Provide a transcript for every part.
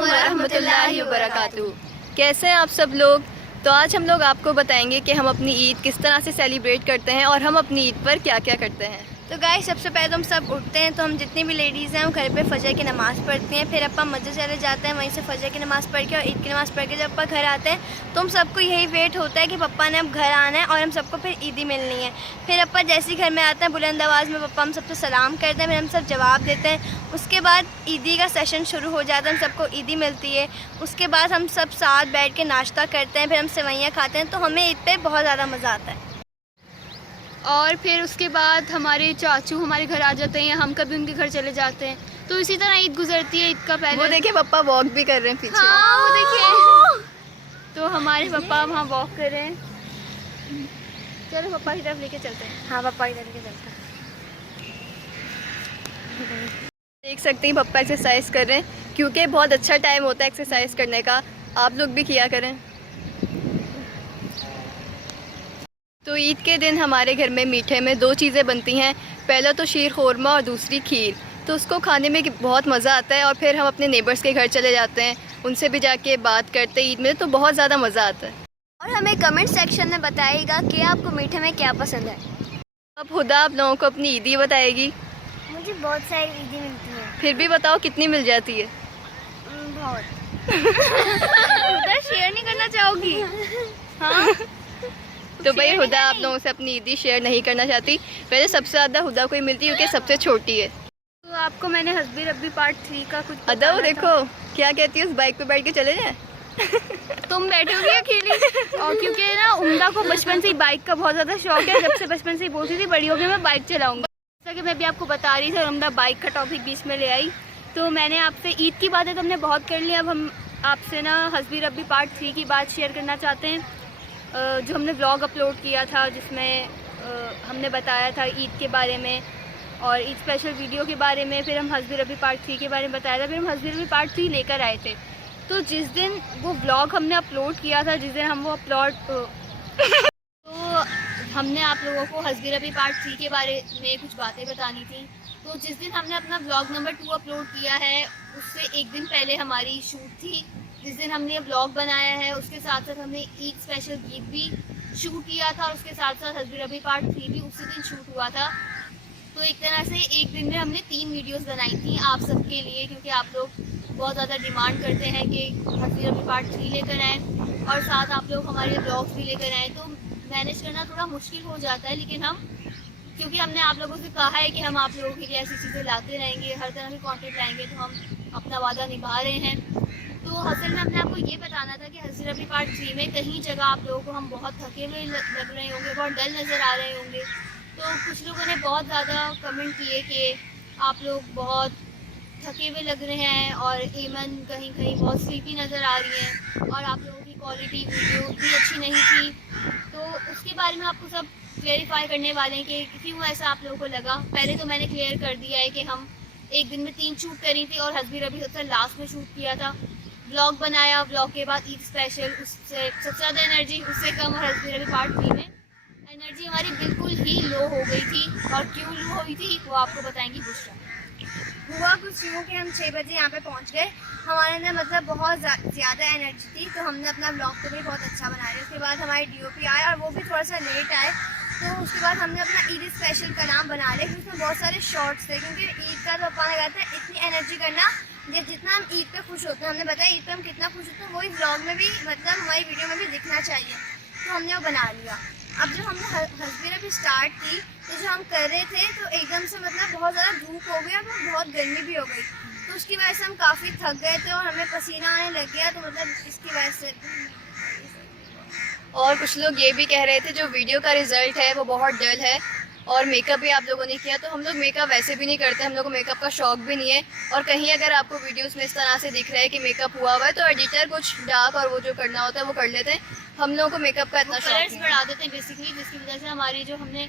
अस्सलामुअलैकुम वरहमतुल्लाहि वबरकातुहू। कैसे हैं आप सब लोग। तो आज हम लोग आपको बताएंगे कि हम अपनी ईद किस तरह से सेलिब्रेट करते हैं और हम अपनी ईद पर क्या क्या करते हैं। तो गाइस सबसे पहले तो हम सब उठते हैं, तो हम जितनी भी लेडीज़ हैं वो घर पे फजर की नमाज़ पढ़ती हैं। फिर अपा मस्जिद चले जाते हैं, वहीं से फजर की नमाज़ पढ़ के और ईद की नमाज़ पढ़ के जब अपा घर आते हैं तो हम सबको यही वेट होता है कि पप्पा ने अब घर आना है और हम सबको फिर ईदी मिलनी है। फिर अपा जैसे ही घर में आते हैं बुलंद आवाज़ में पप्पा हम सबको सलाम करते हैं, फिर हम सब जवाब देते हैं। उसके बाद ईदी का सेशन शुरू हो जाता है, हम सबको ईदी मिलती है। उसके बाद हम सब साथ बैठ के नाश्ता करते हैं, फिर हम सेवइयाँ खाते हैं। तो हमें ईद पर बहुत ज़्यादा मज़ा आता है। और फिर उसके बाद हमारे चाचू हमारे घर आ जाते हैं, हम कभी उनके घर चले जाते हैं। तो इसी तरह ईद गुजरती है। ईद का पहले वो देखिए पप्पा वॉक भी कर रहे हैं पीछे। हाँ वो देखिए, तो हमारे पापा वहाँ वॉक कर रहे हैं। चलो पापा की तरफ लेके चलते हैं। हाँ पप्पा इधर लेके चलते हैं। देख सकते हैं पप्पा एक्सरसाइज कर रहे हैं, क्योंकि बहुत अच्छा टाइम होता है एक्सरसाइज करने का। आप लोग भी किया करें। तो ईद के दिन हमारे घर में मीठे में दो चीज़ें बनती हैं। पहला तो शीर खोरमा और दूसरी खीर। तो उसको खाने में बहुत मज़ा आता है और फिर हम अपने नेबर्स के घर चले जाते हैं, उनसे भी जाके बात करते हैं ईद में, तो बहुत ज़्यादा मज़ा आता है। और हमें कमेंट सेक्शन में बताइएगा कि आपको मीठे में क्या पसंद है। अब खुदा आप लोगों को अपनी ईदी बताएगी। मुझे बहुत सारी ईदी मिलती है। फिर भी बताओ कितनी मिल जाती है। बहुत। शेयर नहीं करना चाहोगी? हाँ तो भाई हुदा आप लोगों से अपनी ईदी शेयर नहीं करना चाहती। वैसे सबसे ज़्यादा हुदा को ही मिलती है क्योंकि सबसे छोटी है। तो आपको मैंने हस्बी रब्बी पार्ट 3 का कुछ अदा वो देखो क्या कहती है, उस बाइक पे बैठ के चले जाए। तुम बैठोगी अकेली? और क्योंकि ना उम्दा को बचपन से ही बाइक का बहुत ज़्यादा शौक है, जब से बचपन से ही बोलती थी बड़ी होकर मैं बाइक चलाऊंगी। जैसा कि मैं भी आपको बता रही थी और उम्दा बाइक का टॉपिक बीच में ले आई। तो मैंने आपसे ईद की बातें तो हमने बहुत कर ली। अब हम आपसे ना हस्बी रब्बी पार्ट 3 की बात शेयर करना चाहते हैं, जो हमने व्लॉग अपलोड किया था, जिसमें हमने बताया था ईद के बारे में और ईद स्पेशल वीडियो के बारे में। फिर हम हस्बी रब्बी पार्ट 3 के बारे में बताया था। फिर हम हस्बी रब्बी पार्ट 3 लेकर आए थे। तो जिस दिन वो व्लॉग हमने अपलोड किया था, जिस दिन हम वो तो हमने आप लोगों को हस्बी रब्बी पार्ट 3 के बारे में कुछ बातें बतानी थी। तो जिस दिन हमने अपना व्लॉग नंबर 2 अपलोड किया है, उससे एक दिन पहले हमारी शूट थी, जिस दिन हमने व्लॉग बनाया है। उसके साथ साथ हमने ईद स्पेशल गीत भी शूट किया था, उसके साथ साथ हस्बी रब्बी पार्ट 3 भी उसी दिन शूट हुआ था। तो एक तरह से एक दिन में हमने 3 वीडियोस बनाई थी आप सबके लिए, क्योंकि आप लोग बहुत ज़्यादा डिमांड करते हैं कि हस्बी रब्बी पार्ट 3 लेकर आएँ और साथ आप लोग हमारे व्लॉग्स भी लेकर आएँ। तो मैनेज करना थोड़ा मुश्किल हो जाता है, लेकिन हम क्योंकि हमने आप लोगों से कहा है कि हम आप लोगों के लिए ऐसी चीज़ें लाते रहेंगे, हर तरह के कंटेंट लाएंगे, तो हम अपना वादा निभा रहे हैं। तो असल में हमने आपको ये बताना था कि हस्बी रब्बी पार्ट 3 में कहीं जगह आप लोगों को हम बहुत थके हुए लग रहे होंगे, बहुत डल नज़र आ रहे होंगे। तो कुछ लोगों ने बहुत ज़्यादा कमेंट किए कि आप लोग बहुत थके हुए लग रहे हैं और एमन कहीं कहीं बहुत स्लीपी नज़र आ रही है और आप लोगों की क्वालिटी वीडियो भी अच्छी नहीं थी। तो उसके बारे में आपको सब क्लेरिफाई करने वाले हैं कि क्यों ऐसा आप लोगों को लगा। पहले तो मैंने क्लियर कर दिया है कि हम एक दिन में 3 शूट करी थी और हस्बी रब्बी सबसे लास्ट में शूट किया था। व्लॉग बनाया, व्लॉग के बाद ईद स्पेशल, उससे सबसे ज़्यादा एनर्जी उससे कम, और हस्बी रब्बी पार्ट 3 में एनर्जी हमारी बिल्कुल ही लो हो गई थी। और क्यों लो हुई थी वो आपको बताएंगी बुशरा। हुआ कुछ यूँ कि हम 6 बजे यहाँ पे पहुँच गए। हमारे अंदर मतलब बहुत ज़्यादा एनर्जी थी, तो हमने अपना व्लॉग को भी बहुत अच्छा बना लिया। उसके बाद हमारे DOP आए और वो भी थोड़ा सा लेट आए। तो उसके बाद हमने अपना ईद स्पेशल का नाम बना लिया, क्योंकि उसमें बहुत सारे शॉर्ट्स थे। क्योंकि ईद का तो अपना कहते हैं इतनी एनर्जी करना, जितना हम ईद पे खुश होते हैं, हमने बताया ईद पे हम कितना खुश होते हैं, वही व्लॉग में भी मतलब हमारी वीडियो में भी दिखना चाहिए। तो हमने वो बना लिया। अब जब हमने हस्बी रब्बी स्टार्ट की, तो जो हम कर रहे थे तो एकदम से मतलब बहुत ज़्यादा धूप हो गई और बहुत गर्मी भी हो गई। तो उसकी वजह से हम काफ़ी थक गए थे और हमें पसीना आने लग गया। तो मतलब इसकी वजह से और कुछ लोग ये भी कह रहे थे जो वीडियो का रिजल्ट है वो बहुत डल है और मेकअप भी आप लोगों ने किया। तो हम लोग मेकअप वैसे भी नहीं करते, हम लोग को मेकअप का शौक भी नहीं है। और कहीं अगर आपको वीडियोस में इस तरह से दिख रहा है कि मेकअप हुआ हुआ है, तो एडिटर कुछ डार्क और वो जो करना होता है वो कर लेते हैं। हम लोगों को मेकअप का इतना शौक कलर्स नहीं बढ़ा देते हैं बेसिकली, जिसकी वजह से हमारी जो हमने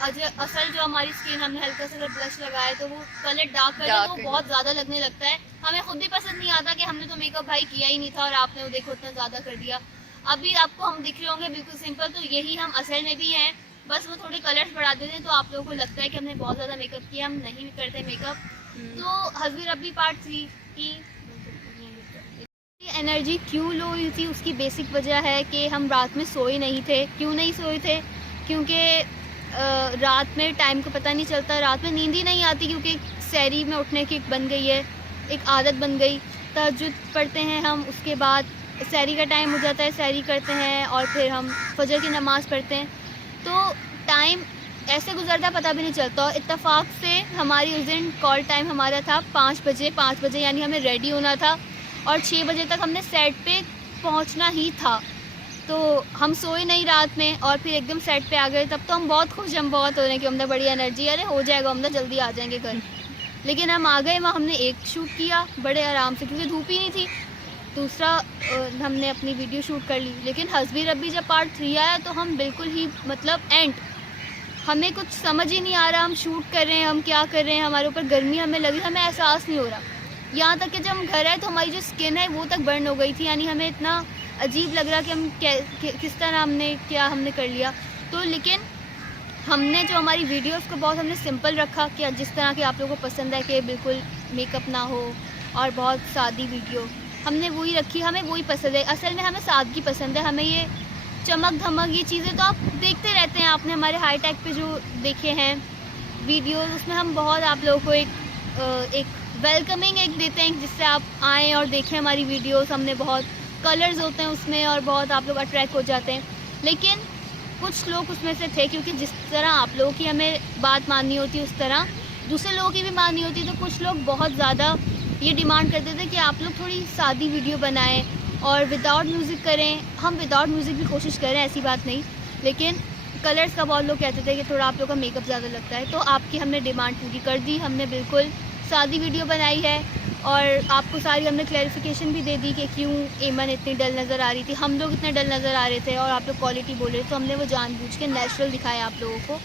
असल जो हमारी स्किन, हमने हल्का सा ब्लश लगाया तो वो कलर डार्क कलर तो बहुत ज़्यादा लगने लगता है। हमें खुद भी पसंद नहीं आता कि हमने तो मेकअप भाई किया ही नहीं था और आपने वो देखो इतना ज़्यादा कर दिया। अभी आपको हम दिख रहे होंगे बिल्कुल सिंपल, तो यही हम असल में भी हैं, बस वो थोड़े कलर्स बढ़ा देते हैं तो आप लोगों को लगता है कि हमने बहुत ज़्यादा मेकअप किया। हम नहीं करते मेकअप। तो हस्बी रब्बी पार्ट 3 की एनर्जी क्यों लो हुई थी उसकी बेसिक वजह है कि हम रात में सोए नहीं थे। क्यों नहीं सोए थे? क्योंकि रात में टाइम को पता नहीं चलता, रात में नींद ही नहीं आती, क्योंकि सहरी में उठने की बन गई है, एक आदत बन गई। तहज्जुद पढ़ते हैं हम, उसके बाद सहरी का टाइम हो जाता है, सहरी करते हैं और फिर हम फजर की नमाज़ पढ़ते हैं, तो टाइम ऐसे गुजरता पता भी नहीं चलता। और इत्तेफाक से हमारी उस दिन कॉल टाइम हमारा था 5 बजे यानी हमें रेडी होना था और 6 बजे तक हमने सेट पे पहुंचना ही था। तो हम सोए नहीं रात में और फिर एकदम सेट पे आ गए। तब तो हम बहुत खुश, हम बहुत हो रहे हैं कि हमने बड़ी एनर्जी, अरे हो जाएगा, हमने जल्दी आ जाएंगे घर। लेकिन हम आ गए वहाँ, हमने एक शूट किया बड़े आराम से क्योंकि धूप ही नहीं थी। दूसरा हमने अपनी वीडियो शूट कर ली। लेकिन हस्बी रब्बी जब पार्ट 3 आया तो हम बिल्कुल ही मतलब एंड, हमें कुछ समझ ही नहीं आ रहा हम शूट कर रहे हैं, हम क्या कर रहे हैं, हमारे ऊपर गर्मी हमें लगी, हमें एहसास नहीं हो रहा। यहाँ तक कि जब हम घर आए तो हमारी जो स्किन है वो तक बर्न हो गई थी, यानी हमें इतना अजीब लग रहा कि हम किस तरह हमने कर लिया। तो लेकिन हमने जो हमारी वीडियोस को बहुत हमने सिंपल रखा कि जिस तरह की आप लोगों को पसंद है कि बिल्कुल मेकअप ना हो और बहुत सादी वीडियो, हमने वही रखी। हमें वही पसंद है, असल में हमें सादगी पसंद है। हमें ये चमक धमक ये चीज़ें तो आप देखते रहते हैं, आपने हमारे हाई टेक पे जो देखे हैं वीडियोस, उसमें हम बहुत आप लोगों को एक वेलकमिंग एक देते हैं जिससे आप आएँ और देखें हमारी वीडियोस। हमने बहुत कलर्स होते हैं उसमें और बहुत आप लोग अट्रैक्ट हो जाते हैं। लेकिन कुछ लोग उसमें से थे, क्योंकि जिस तरह आप लोगों की हमें बात माननी होती है उस तरह दूसरे लोगों की भी माननी होती है, तो कुछ लोग बहुत ज़्यादा ये डिमांड करते थे कि आप लोग थोड़ी सादी वीडियो बनाएं और विदाउट म्यूज़िक करें। हम विदाउट म्यूज़िक भी कोशिश करें, ऐसी बात नहीं, लेकिन कलर्स का बहुत लोग कहते थे कि थोड़ा आप लोग का मेकअप ज़्यादा लगता है। तो आपकी हमने डिमांड पूरी कर दी, हमने बिल्कुल सादी वीडियो बनाई है और आपको सारी हमने क्लैरिफिकेशन भी दे दी कि क्यों एमन इतनी डल नज़र आ रही थी, हम लोग इतने डल नज़र आ रहे थे और आप लोग क्वालिटी बोल रहे थे, तो हमने वो जानबूझ के नेचुरल दिखाया आप लोगों को।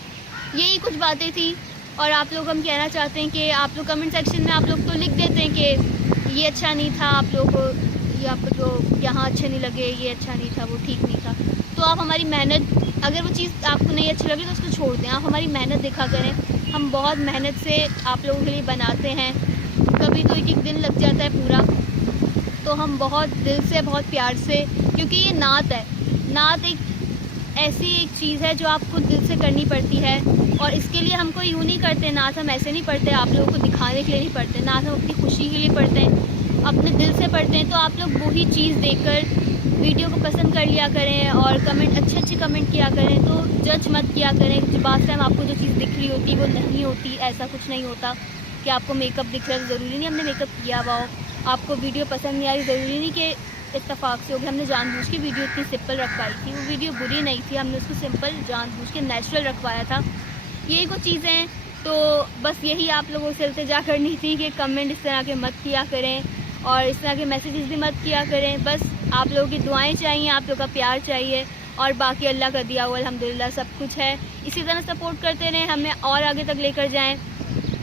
यही कुछ बातें थी। और आप लोग हम कहना चाहते हैं कि आप लोग कमेंट सेक्शन में आप लोग तो लिख देते हैं कि ये अच्छा नहीं था, आप लोगों को या जो यहाँ अच्छे नहीं लगे, ये अच्छा नहीं था, वो ठीक नहीं था। तो आप हमारी मेहनत, अगर वो चीज़ आपको नहीं अच्छी लगी तो उसको छोड़ दें, आप हमारी मेहनत देखा करें। हम बहुत मेहनत से आप लोगों के लिए बनाते हैं, कभी तो एक दिन लग जाता है पूरा, तो हम बहुत दिल से बहुत प्यार से, क्योंकि ये नात है, नात एक ऐसी एक चीज़ है जो आपको दिल से करनी पड़ती है। और इसके लिए हमको यूँ नहीं करते, नात हम ऐसे नहीं पढ़ते आप लोगों को दिखाने के लिए नहीं पढ़ते, नात हम अपनी खुशी के लिए पढ़ते हैं, अपने दिल से पढ़ते हैं। तो आप लोग वही चीज़ देखकर वीडियो को पसंद कर लिया करें और कमेंट अच्छे कमेंट किया करें, तो जज मत किया करें कि बात टाइम आपको जो चीज़ दिख रही होती वो नहीं होती। ऐसा कुछ नहीं होता कि आपको मेकअप दिख रहा है, ज़रूरी नहीं हमने मेकअप किया हुआ हो। आपको वीडियो पसंद नहीं आई, ज़रूरी नहीं कि इत्तेफाक से हो गया। हमने जानबूझ के वीडियो इतनी सिंपल रखवाई थी, वो वीडियो बुरी नहीं थी, हमने उसको सिंपल जानबूझ के नेचुरल रखवाया था। यही कुछ चीज़ें हैं। तो बस यही आप लोगों से इल्तिजा करनी थी कि कमेंट इस तरह के मत किया करें और इस तरह के मैसेजेस भी मत किया करें। बस आप लोगों की दुआएं चाहिए, आप लोगों का प्यार चाहिए और बाकी अल्लाह का दिया हुआ अल्हम्दुलिल्लाह सब कुछ है। इसी तरह सपोर्ट करते रहें, हमें और आगे तक लेकर जाएं।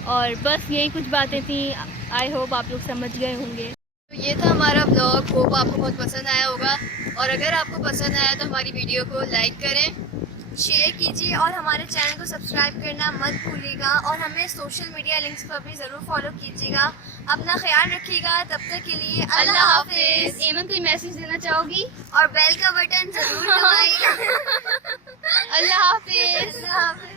और बस यही कुछ बातें थी, आई होप आप लोग समझ गए होंगे। तो ये था हमारा ब्लॉग, होप आपको बहुत पसंद आया होगा। और अगर आपको पसंद आया तो हमारी वीडियो को लाइक करें, शेयर कीजिए और हमारे चैनल को सब्सक्राइब करना मत भूलिएगा और हमें सोशल मीडिया लिंक्स पर भी ज़रूर फॉलो कीजिएगा। अपना ख्याल रखिएगा, तब तक के लिए अल्लाह हाफिज़। एमन कोई मैसेज देना चाहोगी? और बेल का बटन ज़रूर दबाइएगा। अल्लाह हाफिज़। अल्लाह हाफिज़।